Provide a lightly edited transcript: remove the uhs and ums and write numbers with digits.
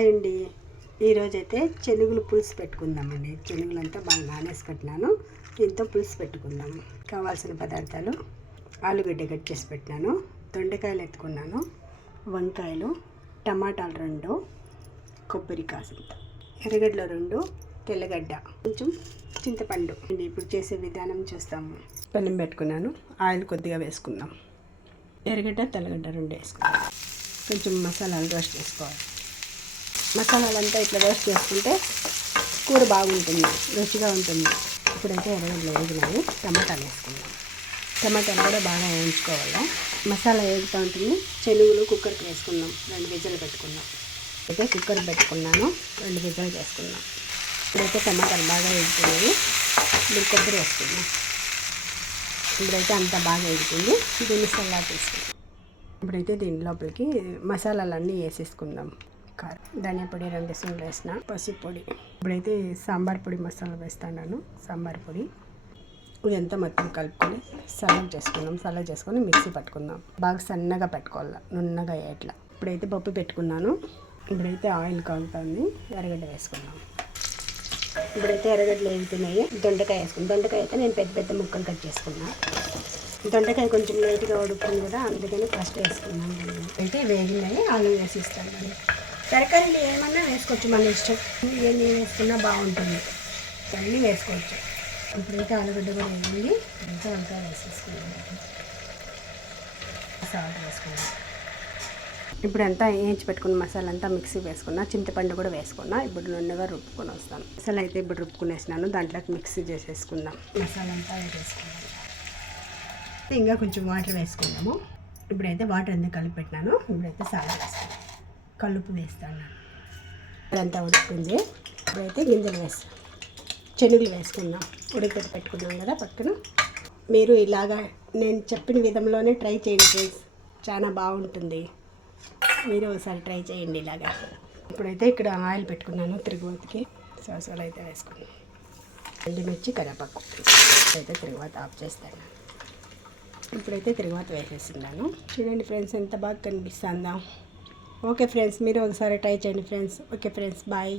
అండి, ఈరోజైతే శనగలు పులుసు పెట్టుకుందామండి. శనగలంతా బాగా నానేసి పెట్టినాను. దీంతో పులుసు పెట్టుకుందాము. కావాల్సిన పదార్థాలు: ఆలుగడ్డ కట్ చేసి పెట్టినాను, దొండకాయలు ఎత్తుకున్నాను, వంకాయలు, టమాటాలు 2, కొబ్బరి కాసింత, ఎర్రగడ్డలు 2, తెల్లగడ్డ, కొంచెం చింతపండు. ఇప్పుడు చేసే విధానం చూస్తాము. పెనం పెట్టుకున్నాను, ఆయిల్ కొద్దిగా వేసుకుందాం. ఎర్రగడ్డ తెల్లగడ్డ 2 వేసుకున్నాం. కొంచెం మసాలాలు రోస్ట్ చేసుకోవాలి. మసాలాలంతా ఇట్లా రోస్ట్ చేసుకుంటే కూర బాగుంటుంది, రుచిగా ఉంటుంది. ఇప్పుడైతే ఎర్రగడ్డలు వేగినాయి, టమాటాలు వేసుకుందాం. టమాటాలు కూడా బాగా వేయించుకోవాలి. మసాలా వేగుతూ ఉంటుంది. శనగలు కుక్కర్కి వేసుకుందాం. 2 విజిల్ పెట్టుకుందాం. అయితే కుక్కర్ పెట్టుకున్నాను, 2 విజిల్ వేసుకుందాం. ఇప్పుడైతే టమాటాలు బాగా వేగుతున్నాయి. ఇప్పుడు కొబ్బరి వేసుకుందాం. ఇప్పుడైతే అంతా బాగా వేగుతుంది. దీన్ని సల్లా తీసుకుందాం. ఇప్పుడైతే దీని లోపలికి మసాలాలన్నీ వేసేసుకుందాం. కారం, ధనియా పొడి 2 స్పూన్లు వేసిన, పసుపు పొడి. ఇప్పుడైతే సాంబార్ పొడి మసాలా వేస్తున్నాను. సాంబార్ పొడి ఇదంతా మొత్తం కలుపుకొని సల్లగా చేసుకుందాం. సల్లగా చేసుకొని మిక్సీ పట్టుకుందాం. బాగా సన్నగా పెట్టుకోవాలి, నున్నగా ఎట్లా. ఇప్పుడైతే పప్పు పెట్టుకున్నాను. ఇప్పుడైతే ఆయిల్ కాగుతుంది. ఎర్రగడ్డ వేసుకుందాం. ఇప్పుడైతే ఎర్రగడ్డలు వేగుతున్నాయి. దొండకాయ వేసుకుందాం. దొండకాయ అయితే నేను పెద్ద పెద్ద ముక్కలు కట్ చేసుకున్నా. దొండకాయ కొంచెం లేట్గా ఉడుకుతుంది కదా, అందుకని ఫస్ట్ వేసుకున్నాను. అయితే వేగినాయి, ఆలు వేసిస్తాను. తరకారీలు ఏమన్నా వేసుకోవచ్చు, మన ఇష్టం. ఇవన్నీ వేసుకున్నా బాగుంటుంది, అన్నీ వేసుకోవచ్చు. ఇప్పుడైతే ఆలుగడ్డ కూడా వేగింది. ఇంకా వంకాయ వేసేసుకున్నాను. సాల్ట్ వేసుకున్నాను. ఇప్పుడంతా వేయించి పెట్టుకున్న మసాలా అంతా మిక్సీ వేసుకున్నా. చింతపండు కూడా వేసుకున్నా. ఇప్పుడు నున్నగా రుబ్బుకొని వస్తాను. మసాలా అయితే ఇప్పుడు రుబ్బుకునేసినాను. దాంట్లోకి మిక్సీ చేసేసుకుందాం. మసాలా అంతా వేసుకున్నాను. ఇంకా కొంచెం వాటర్ వేసుకుందాము. ఇప్పుడైతే వాటర్ అన్నీ కలిపి పెట్టినాను. ఇప్పుడైతే సాల్ట్ వేసుకున్నాను, కలుపు వేస్తాను. ఇదంతా ఉడుకుంది. ఇప్పుడైతే గింజలు వేస్తాను. శనగలు వేసుకుందాం. ఉడకబెట్టి పెట్టుకున్నాం కదా పక్కన. మీరు ఇలాగా నేను చెప్పిన విధంలోనే ట్రై చేయండి ఫ్రెండ్స్, చాలా బాగుంటుంది. మీరు ఒకసారి ట్రై చేయండి ఇలాగా. ఇప్పుడైతే ఇక్కడ ఆయిల్ పెట్టుకున్నాను. తిరుగుబాతుకి సాసులు అయితే వేసుకున్నాను. ఎండుమిర్చి, కరివేపాకు. అయితే తిరుగుబాతు ఆఫ్ చేస్తాను. ఇప్పుడైతే తిరుగుబాతు వేసేస్తున్నాను. చూడండి ఫ్రెండ్స్, ఎంత బాగా కనిపిస్తుందా. ఓకే ఫ్రెండ్స్, మీరు ఒకసారి ట్రై చేయండి ఫ్రెండ్స్. Okay friends, bye.